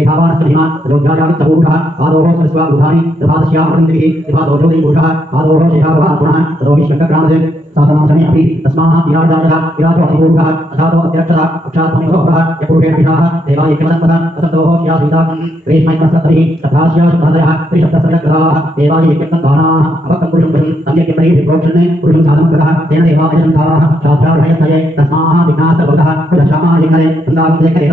एकावानस्तिमा रोध्यायावित्तपूरुषः पादोः सरस्वा बुधानि प्रभातस्यामृन्दिभिः विभातोजोदि पुरुषः पादोः शेषावः पुनः ततोविश्वकग्रामसे साधनासने अपि तस्माः विराजायः विराजो अधिपूरुषः अथातो अत्यक्षः अक्षात्मनिरोहः यपुरुषेण विषाः देवाय किमदत्तः ततोः स्यासीताकं रेष्मैकसत्तरिः तथा स्याशुद्धतयः त्रिशब्दसर्गग्रहाः देवाय यज्ञत्तद्वानाः अवकम्पुरुषं सम्यक् प्रोक्षणे पुरुषं साधनकृतः तेन देवायजन्ताः शास्त्रार्हयतये तस्माः विघ्नास्तबलः प्रदशामालिङ्गरे वृन्दावन्देकरे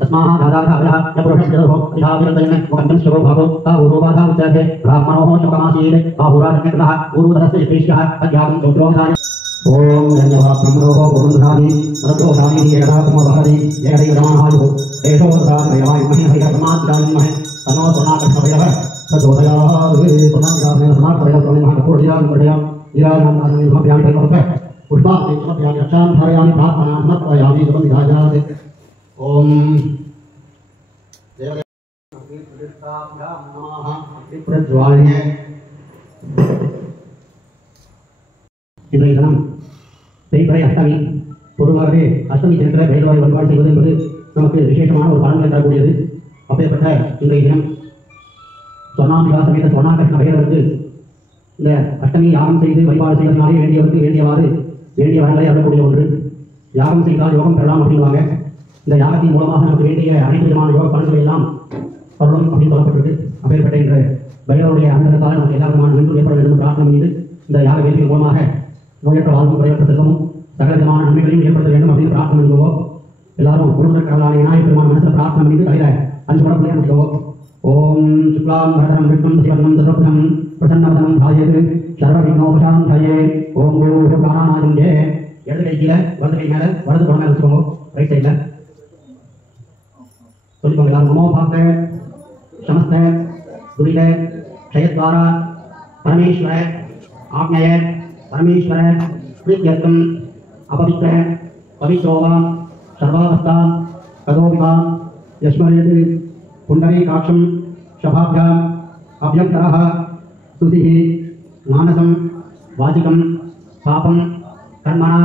तस्माः दादाघातः यपुरुषस्य विधाविरतयन् मुखन्दंशो भवो तावूरोबाधा उच्यते ब्राह्मणोः शोकमासीत् बाहुराजन्यकृतः गुरुतरस्य श्रेष्ठः अज्ञातं चौद्रोधाय ओम धन्यवाद ब्रह्मणोः गोविन्दादि रतोधानि एकदात्मवहरि एकदैवमाहायुः एषोदानमयवाय महे हरिहरमाद्रायिमः तनो सोनाकृष्णभैरवः प्रचोदयात् सोनाकृष्णभैरवः सोनाकृष्णभैरवः कपूर्यान् ईरानाम्नाभ्यां परिवर्तय पुष्पाणि समर्पयामि रक्षां धारयामि प्रार्थनां समर्पयामि सुबन्धायात् ओम देवदेवताभ्यां नमः प्रज्वाल्य இன்றைய தினம் தேய்பிறை அஷ்டமி. பொதுவாகவே அஷ்டமி தினத்தில் பைரவரை வழிபாடு செய்வது என்பது நமக்கு விசேஷமான ஒரு பலன்களை தரக்கூடியது. அப்பேற்பட்ட இன்றைய தினம் சொர்ணாம்பிகா சமேத சொர்ணாகிருஷ்ண பைரவருக்கு இந்த அஷ்டமி யாகம் செய்து வழிபாடு செய்வதனாலே வேண்டியவருக்கு வேண்டியவாறு வேண்டிய வரங்களை அறக்கூடிய ஒன்று. யாகம் செய்தால் யோகம் பெறலாம் அப்படின்வாங்க. இந்த யாகத்தின் மூலமாக நமக்கு வேண்டிய அனைத்து விதமான யோக பலன்களை எல்லாம் பரவலும் அப்படின்னு சொல்லப்பட்டிருக்கு. அப்பேற்பட்ட இன்ற பைரவருடைய அனுகிரகத்தால் நமக்கு எல்லா விதமான நன்மை ஏற்பட வேண்டும் பிரார்த்தனை செய்து இந்த யாக வேலையின் மூலமாக நோயற்ற வாழ்வும் குறையற்ற செல்வமும் சகல விதமான நன்மைகளையும் ஏற்படுத்த வேண்டும் அப்படின்னு பிரார்த்தனை பண்ணிக்குவோம். எல்லாரும் குருமுறை கடலான விநாயகப் பெருமான மனசில் பிரார்த்தனை பண்ணிட்டு கையில 5 படம் பிள்ளைய முடிச்சுவோம். ஓம் சுக்லாம் பரதரம் விஷ்ணும் சிவனம் சர்வபுதம் பிரசன்னவதனம் தாயேது சர்வவிக்னோபசாம் தாயே ஓம் குரு பிராணாநாதம் ஜே. இடது கை கீழே வலது கை மேலே வலது குழந்தை வச்சுக்கோங்க. ரைட் சைடில் சொல்லிக்கோங்க எல்லாரும். நமோ பாக்த சமஸ்த துரித க்ஷயத்வாரா பரமேஸ்வர ஆக்ஞய परमेश्वर प्रीत्यर्थम अपवित्र पवित्रोवा सर्वावस्था कदोविवा यस्मरेत् पुंडरीकाक्षं शभाभ्याम् अभ्यन्तरः स्तुतिः मानसं वाचिकं पापं कर्मणा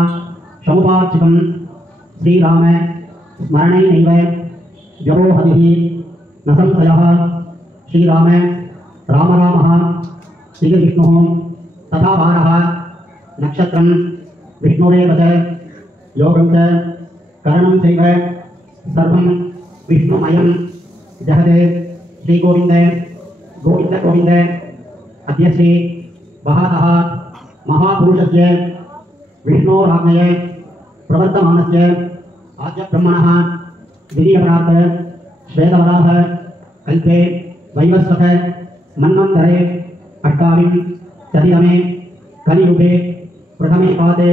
समुपार्जितं श्रीराम स्मरणेनैव व्यवोहतिः न संशयः. श्रीराम राम रामः श्रीकृष्णः तथा वारः नक्षत्रं विष्णुरेव च योगं च करणं चैव सर्वं विष्णुमयं जगते. श्रीगोविन्द गोविन्द गोविन्द. अद्य श्री महतः महापुरुषस्य विष्णोराज्ञया प्रवर्तमानस्य आद्यब्रह्मणः द्वितीयपरात् श्वेतवराह कल्पे वैवस्वत मन्वन्तरे अष्टाविंशतितमे कलियुगे प्रथमे पादे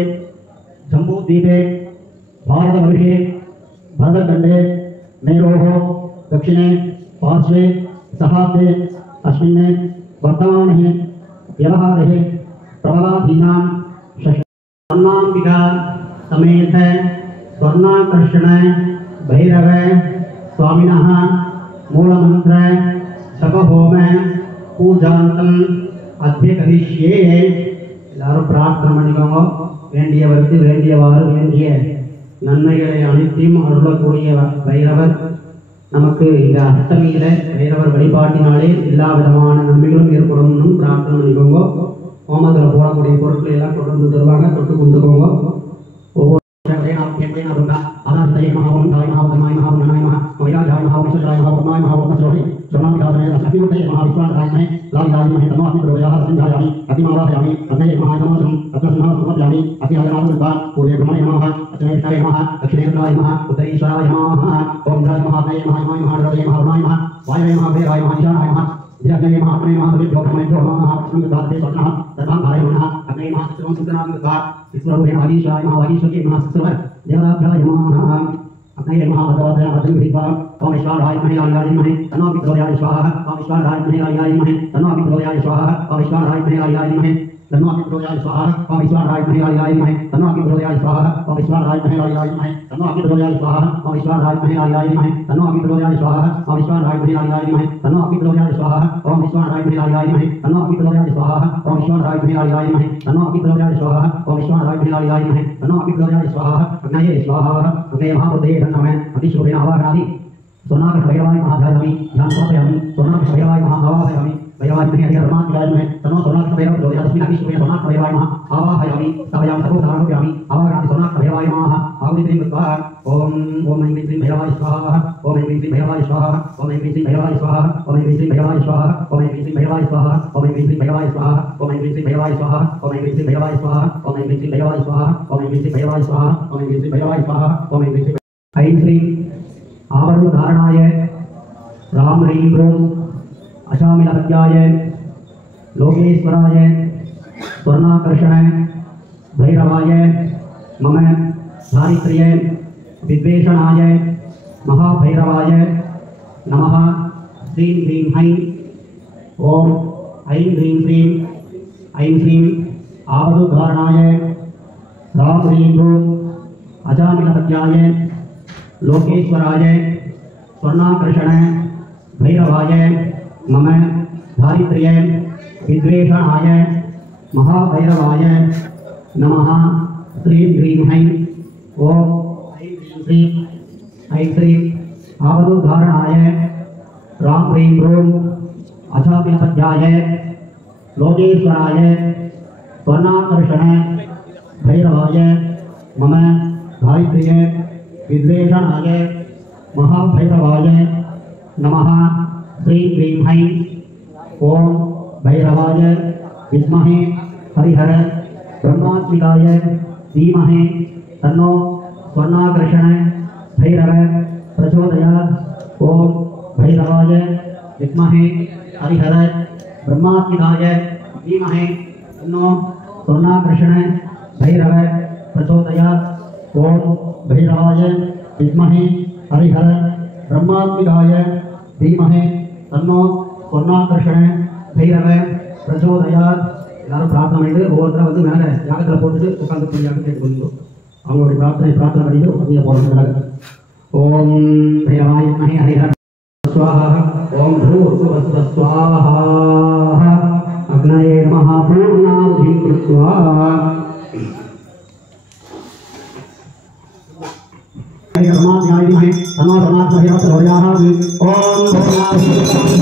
जम्बूद्वीपे भारतवर्षे भरतखण्डे मेरोः दक्षिणे पार्श्वे सहाब्दे अस्मिन् वर्तमाने व्यवहारे प्रबलाधीनां स्वर्णाम्बिका समेत स्वर्णाकर्षण भैरव स्वामिनः मूलमन्त्र जपहोम पूजान्तम् अद्य करिष्ये. எல்லாரும் பிரார்த்தனை பண்ணிக்கோங்க. வேண்டியவருக்கு வேண்டியவாறு வேண்டிய நன்மைகளை அனைத்தையும் அருளக்கூடிய பைரவர் நமக்கு இந்த அஷ்டமியில பைரவர் வழிபாட்டினாலே எல்லா விதமான நன்மைகளும் ஏற்படணும்னு பிரார்த்தனை பண்ணிக்கோங்க. ஹோமத்தில் போடக்கூடிய பொருட்களை எல்லாம் கொண்டு வந்து தருவாங்க. தொட்டு கொண்டுக்கோங்க. ஒவ்வொரு अदाय महावं दाय महावमाय महावनाय महा वैराजाय महावंशजाय महावमाय महावंशोहि सोनामिदाय अग्निमते महाविश्वासाय लालिदाय महे तनो अग्निरोयाः संध्यायामि अग्निमावाहयामि अग्नये महायमोदं अग्नस्मः समर्पयामि अग्निहरणादुर्गान् पूर्वे ब्रह्मणे नमः दक्षिणेश्वराय नमः दक्षिणेन्द्राय नमः उत्तरेश्वराय नमः ओम जय महादेव महामाय महादेव महावनाय महा वायवे महादेवाय महाईशानाय महा ध्याने महात्मे महादेव ब्रह्मणे नमः संगताते स्वतः तथा भायमनः अग्ने महासुरं सुतनामः ईश्वरोहे आदिशाय महावादीशके महासुरः देवताभ्याय नमः अग्ने महाभद्राय अजंभिवा ओम ईश्वराय महे महे तनो विद्रोयाय स्वाहा ओम ईश्वराय महे तनो विद्रोयाय स्वाहा ओम ईश्वराय महे तनो विद्रोयाय स्वाहा ओम ईश्वराय महे तनो विद्रोयाय स्वाहा ओम ईश्वराय महे तनो विद्रोयाय स्वाहा ओम ईश्वराय महे तनो विद्रोयाय स्वाहा ओम ईश्वराय महे तनो विद्रोयाय स्वाहा ओम ईश्वराय महे तनो विद्रोयाय स्वाहा ओम ईश्वराय महे तनो विद्रोयाय स्वाहा ओम ईश्वराय महे तनो विद्रोयाय स्वाहा अग्नये स्वाहा अग्ने महाबुद्धे नमः अतिशोभेन आवाहनादि सोनाकृष्ण भैरवाय महाध्यायामि ध्यान समर्पयामि सोनाकृष्ण भैरवाय महाआवाहयामि भैरवाय महे हरिहर ब्रह्मात्मकाय नमः तन्नो सोनाकृष्ण भैरव प्रचोदयात् तस्मिन् अग्निष्टुभे सोनाकृष्ण भैरवाय महाआवाहयामि स्थापयामि सर्वसाधारणरूपयामि आवाहयामि सोनाकृष्ण भैरवाय महाः आहुतिं कृत्वा ओम ऐं श्रीं भैरवाय स्वाहा ओम ऐं श्रीं भैरवाय स्वाहा ओम ऐं श्रीं भैरवाय स्वाहा ओम ऐं श्रीं भैरवाय स्वाहा ओम ऐं श्रीं भैरवाय स्वाहा ओम ऐं श्रीं भैरवाय स्वाहा ओम ऐं श्रीं भैरवाय स्वाहा ओम ऐं श्रीं भैरवाय स्वाहा ओम ऐं श्रीं भैरवाय स्वाहा ओम ऐं श्रीं भैरवाय स्वाहा ओम ऐं श्रीं भैरवाय स्वाहा ओम ऐं श्रीं ऐं श्रीं आवरणधारणाय राम ह्रीं ह्रूं अशामिलपत्याय लोकेश्वराय स्वर्णाकर्षण भैरवाय मम धारित्र्ये विद्वेषणाय महाभैरवाय नमः श्रीं ह्रीं हैं ओम ऐं ह्रीं श्रीं आवरणधारणाय राम ह्रीं ह्रूं अशामिलपत्याय लोकेश्वराय स्वर्णाकर्षण भैरवाय मम धारित्र्ये विद्वेषणाय महाभैरवाय नमः श्रीं ह्रीं हैं ओम ऐं श्रीं आवरणधारणाय राम ह्रीं ह्रूं अशामिलपत्याय लोकेश्वराय स्वर्णाकर्षण भैरवाय मम धारित्र्ये विद्वेषणाय महाभैरवाय नमः श्रीं ह्रीं हैं ओम भैरवाय विद्महे हरिहर ब्रह्मात्मिकाय धीमहि तन्नो स्वर्णाकर्षण भैरव प्रचोदयात् ओम भैरवाय विद्महे हरिहर ब्रह्मात्मिकाय धीमहि तन्नो स्वर्णाकर्षण भैरव प्रचोदयात् ओम भैरवाय विद्महे हरिहर ब्रह्मात्मिकाय धीमहि तन्नो स्वर्णाकर्षण भैरव प्रचोदयात् எல்லாரும் பிரார்த்தனை பண்ணிட்டு ஒவ்வொருத்தரும் வந்து மேலே யாகத்தில் போட்டுட்டு உட்காந்து புரியாக கேட்டுக்கொள்ளும் அவங்களுடைய பிரார்த்தனை பண்ணிட்டு உட்காந்து போடுறாங்க ஓம் भैरवाय विद्महे हरिहर स्वाहा ओम भूर्भुवस्सुः स्वाहा अग्नये नमः पूर्णाहुतिं कृत्वा ब्रह्मात्मकाय धीमहि तन्नो ब्रह्मात्मकः प्रचोदयात् ओम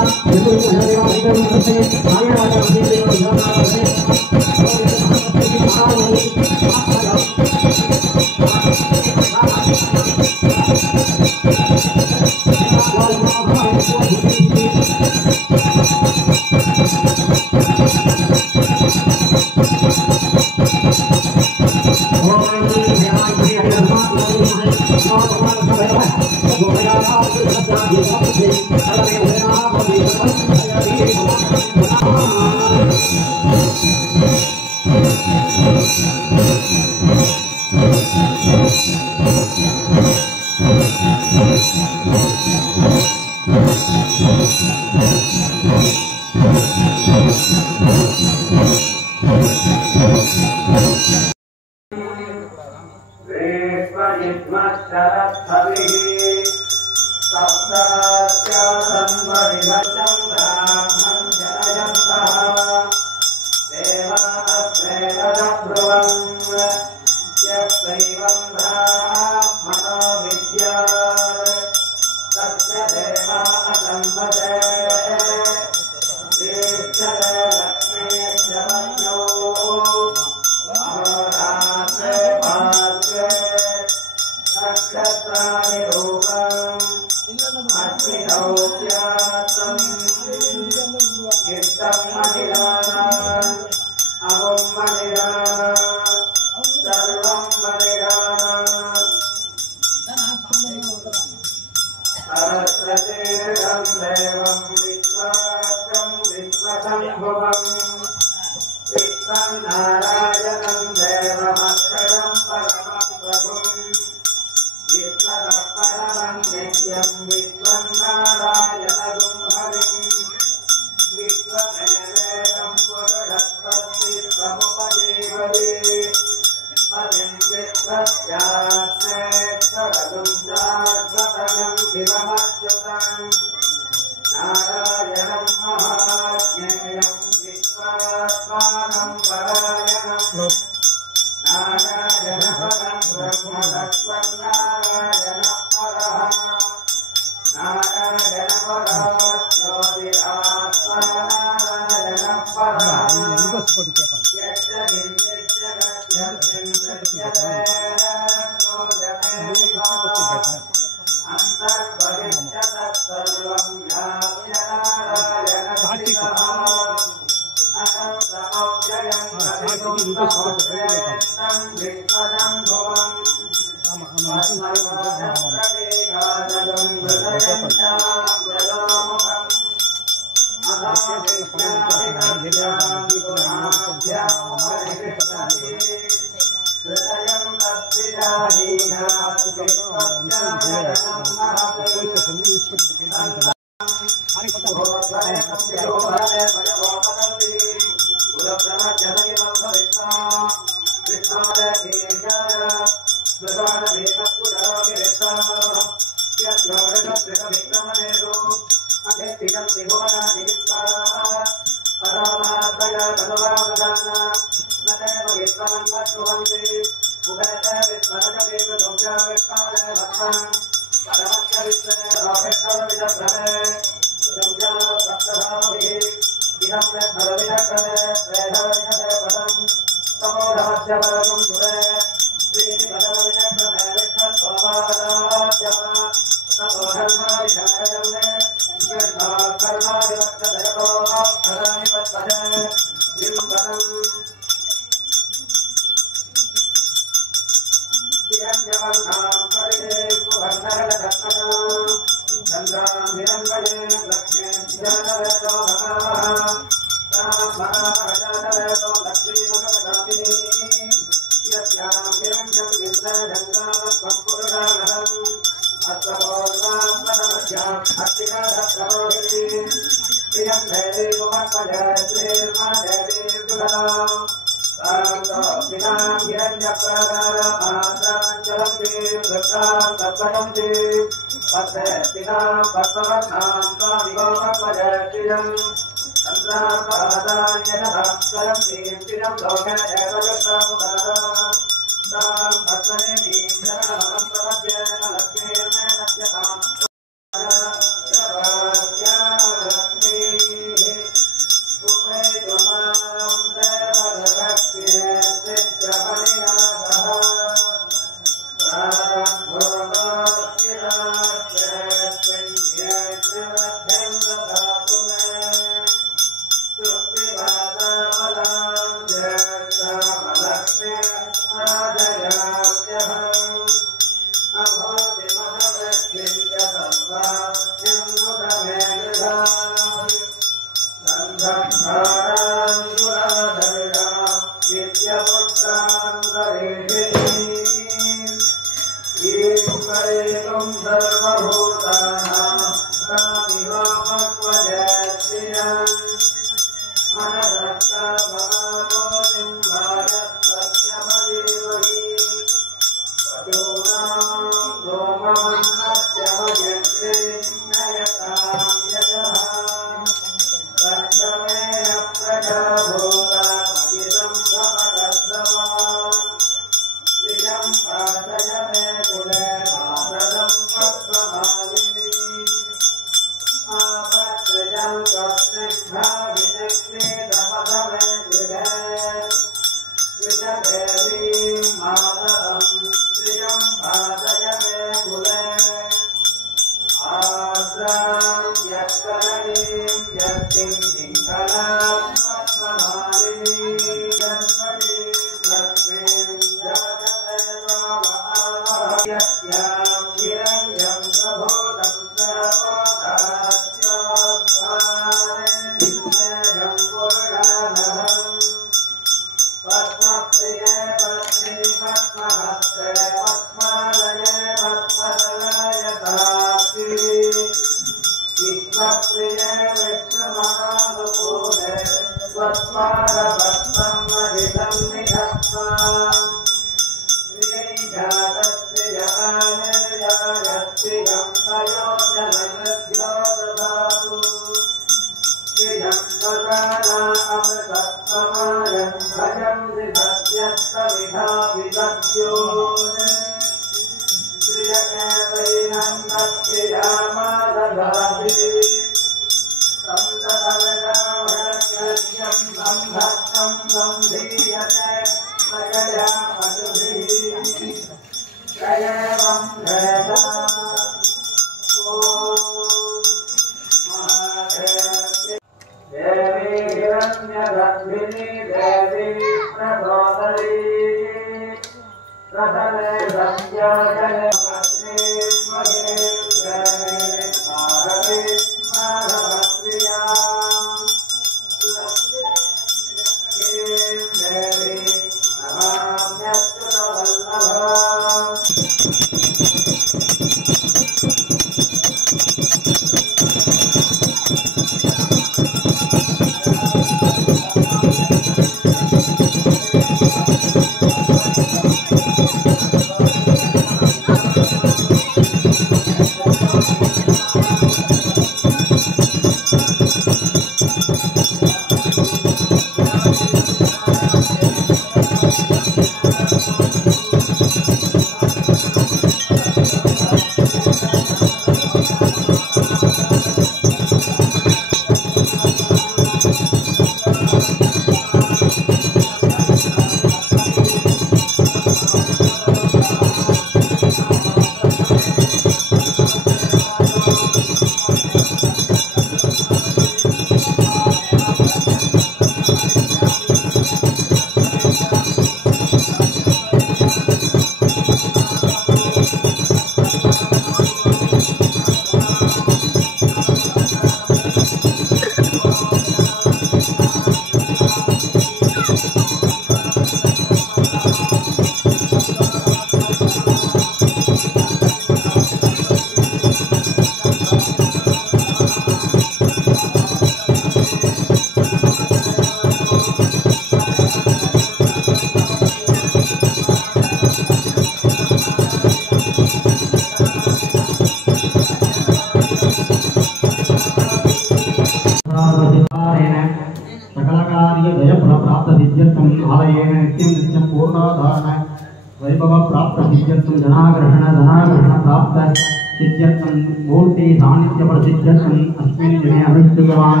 वैभव प्राप्त सिद्ध्यर्थं धनाग्रहण प्राप्त सिद्ध्यर्थं मूर्ति सान्निध्य प्रसिद्ध्यर्थं अस्मिन् दिने अनुष्ठितवान्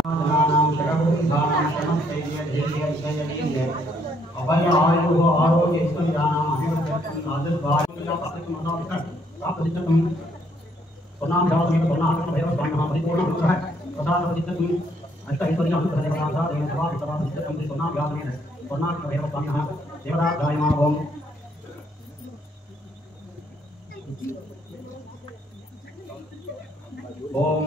अभय आयुः आरोग्यैश्वर्याणाम् अभिवृद्ध्यर्थं राजद्वारं प्राप्त सिद्ध्यर्थं स्वर्णां शासनेन स्वर्णाकर्षण भैरवस्वामिनः परिपूर्णं प्रसाद सिद्ध्यर्थं अष्ट ऐश्वर्यां प्रदेवताः देवता सिद्ध्यर्थं स्वर्णां शासनेन स्वर्णाकर्षण भैरवस्वामिनः देवताय ओम ओम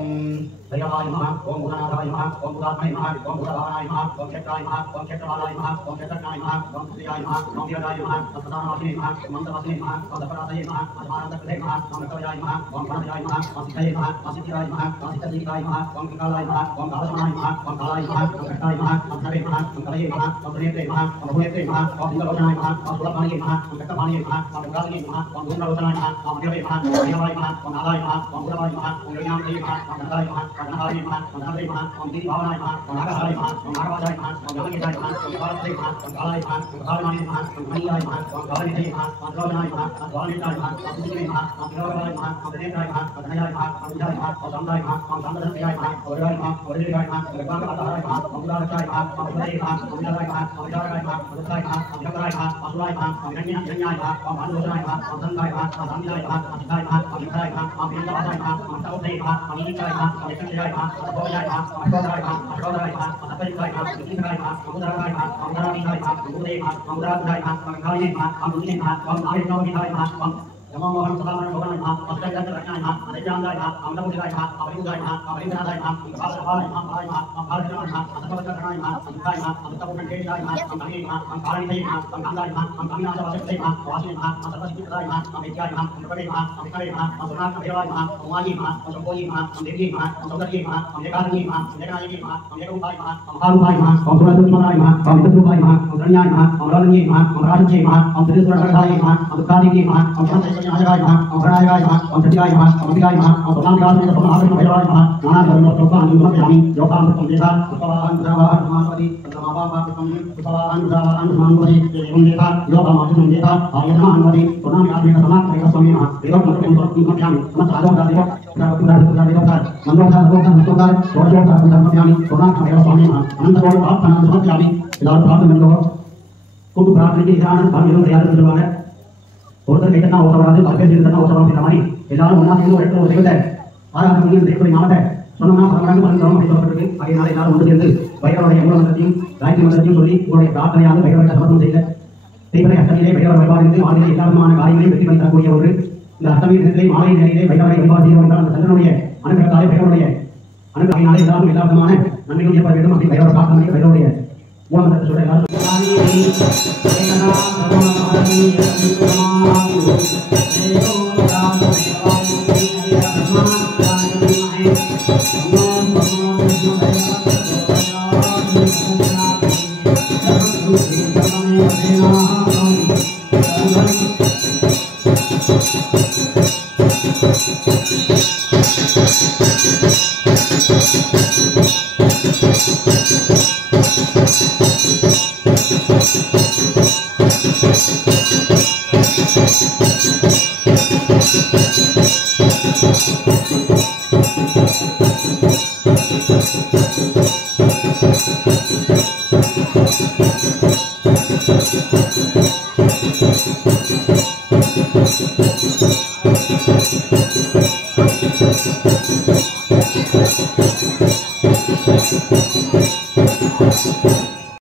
दयाय नमः ओम गुणाधाय नमः ओम गुणात्मने नमः ओम गुणाधाय नमः ओम क्षेत्राय नमः ओम क्षेत्रपालाय नमः ओम क्षेत्रज्ञाय नमः ओम सुयाय नमः ओम वीराय नमः ओम सदानवासिने नमः ओम मंत्रवासिने नमः ओम दशपराधये नमः ओम महानंदकृते नमः ओम कवयाय नमः ओम गणयाय नमः ओम सिद्धये नमः ओम सिद्धिराय नमः ओम सिद्धदीकाय नमः ओम विकालाय नमः ओम कालसमाय नमः ओम कालाय नमः ओम कष्टाय नमः ओम सर्वे नमः ओम कलये नमः ओम प्रणेत्रे नमः ओम भूनेत्रे नमः ओम इंद्रलोचनाय नमः ओम सुलभानिये नमः ओम कट्टभानिये नमः ओम गंगालिये नमः ओम धूम्रलोचनाय नमः ओम देवे नमः ओम देवाय नमः ओम नालाय नमः ओम गुणवाय नमः ओम गण्यामये नमः ओम गंगाय नमः ओम गणहाय नमः ओम गणहरे नमः ओम दीभावनाय नमः ओम नागहाय नमः ओम नागवाजाय नमः ओम गणगेशाय नमः ओम भारते नमः ओम कालाय नमः ओम कालमाय नमः ओम मणियाय नमः ओम कालनिधये नमः ओम द्रोणाय नमः ओम द्वारनिताय नमः ओम सुचिवे नमः ओम विरोधाय नमः ओम प्रणेत्राय नमः ओम धनयाय नमः ओम विजयाय नमः ओम सामदाय नमः ओम सामदनप्रियाय नमः ओम वरदाय नमः ओम वरदीर्घाय नमः ओम गंगाकाताय नमः ओम उदारकाय नमः ओम उदये नमः ओम विदाय नमः ओम विदाराय नमः ओम रुद्राय नमः ओम विकराय नमः ओम सुराय नमः ओम हिरण्याय नमः ओम भानुलोचनाय नमः ओम संगाय नमः ओम संगिदाय नमः ओम सिद्धाय नमः ओम विकराय नमः ओम वीरवासाय नमः ओम सौदये नमः ओम नीचाय नमः ओम निकंजयाय नमः ओम भोगाय नमः ओम अशोधराय नमः ओम अशोधराय नमः ओम सपरिकाय नमः ओम निकराय नमः ओम उदाराय नमः ओम उदाराय नमः ओम उदये नमः ओम उदाराय नमः ओम गाये नमः ओम मुनिये नमः ओम आयनोविदाय नमः ओम नमोहं सदामन भगवान नमः अष्टगंध रत्नाय नमः अनिजांगाय नमः अमृतमुदाय नमः अमृतमुदाय नमः अमृतनादाय नमः भारतभाय नमः भाय नमः भारतनाय नमः असर्वचरणाय नमः संखाय नमः अमृतपुण्डेशाय नमः अमृते नमः कारणिते नमः कांगाय नमः कामिनाशवासते नमः वासने नमः सर्वसिद्धिदाय नमः विद्याय नमः प्रभवे नमः विकरे नमः सुनाथ भैरवाय नमः वाये नमः शंभोये नमः देव्ये नमः सौंदर्ये नमः एकाग्निये नमः एकनायके नमः एकरूपाय नमः महारूपाय नमः सुरदुष्मनाय नमः विद्युरूपाय नमः गण्याय नमः रलन्ये नमः राजन्ये नमः त्रिसुरधाय नमः दुःखादिके नमः नायकाय नमः ओम प्रणायकाय नमः ओम सत्याय नमः ओम विकाय नमः ओम सोनामगासने सोनामगासने भैरवाय नमः नानाधर्म सोपान समर्पयामि योगां संदेशा उपवाहं प्रवाहं समापति समावापापं उपवाहं प्रवाहं समापति एवं देता योगां संदेशा आयतनं अनुमति सोनामगासने समाप्तये स्वामिनः एवं समर्पयामि नमस्कारो दादेव स्वामिनः अनंतकोटि प्रार्थना समर्पयामि எல்லாரும் பிரார்த்தனை பண்ணுவோம் கூட்டு பிரார்த்தனைக்கு எதிரான பாவிகளும் யாரும் சொல்லுவாங்க ஒருத்தர் கேட்டா ஒருத்தர் வராது பல பேர் இருந்தா ஒருத்தர் வராது மாதிரி எல்லாரும் ஒன்னா சேர்ந்து ஒரு தெய்வத்தை ஆராதனை பண்ணி அந்த தெய்வத்தை மாவட்ட சொன்னோம்னா பரவாயில்ல பலன் அப்படின்னு சொல்லப்பட்டிருக்கு அதனால எல்லாரும் ஒன்று சேர்ந்து பைரவருடைய மூலமந்திரத்தையும் காயத்ரி மந்திரத்தையும் சொல்லி உங்களுடைய பிரார்த்தனையாக பைரவரை சமர்ப்பணம் செய்த தெய்வத்தை அஷ்டமியிலே பைரவர் வழிபாடு வாழ்க்கையில் எல்லா விதமான காரியங்களையும் வெற்றி பண்ணி தரக்கூடிய ஒன்று இந்த அஷ்டமி தினத்திலே மாலை நேரிலே பைரவரை வழிபாடு செய்யவர்கள் அந்த சந்தனுடைய அனுகிரகத்தாலே பைரவருடைய அனுகிரகத்தினாலே எல்லாரும் எல்லா விதமான நன்மைகளும் ஏற்பட வேண்டும் அப்படி பைரவர் பிரார்த்தனை பைரவருடைய மூலமந்திரத்தை சொல்ல எல்லாரும்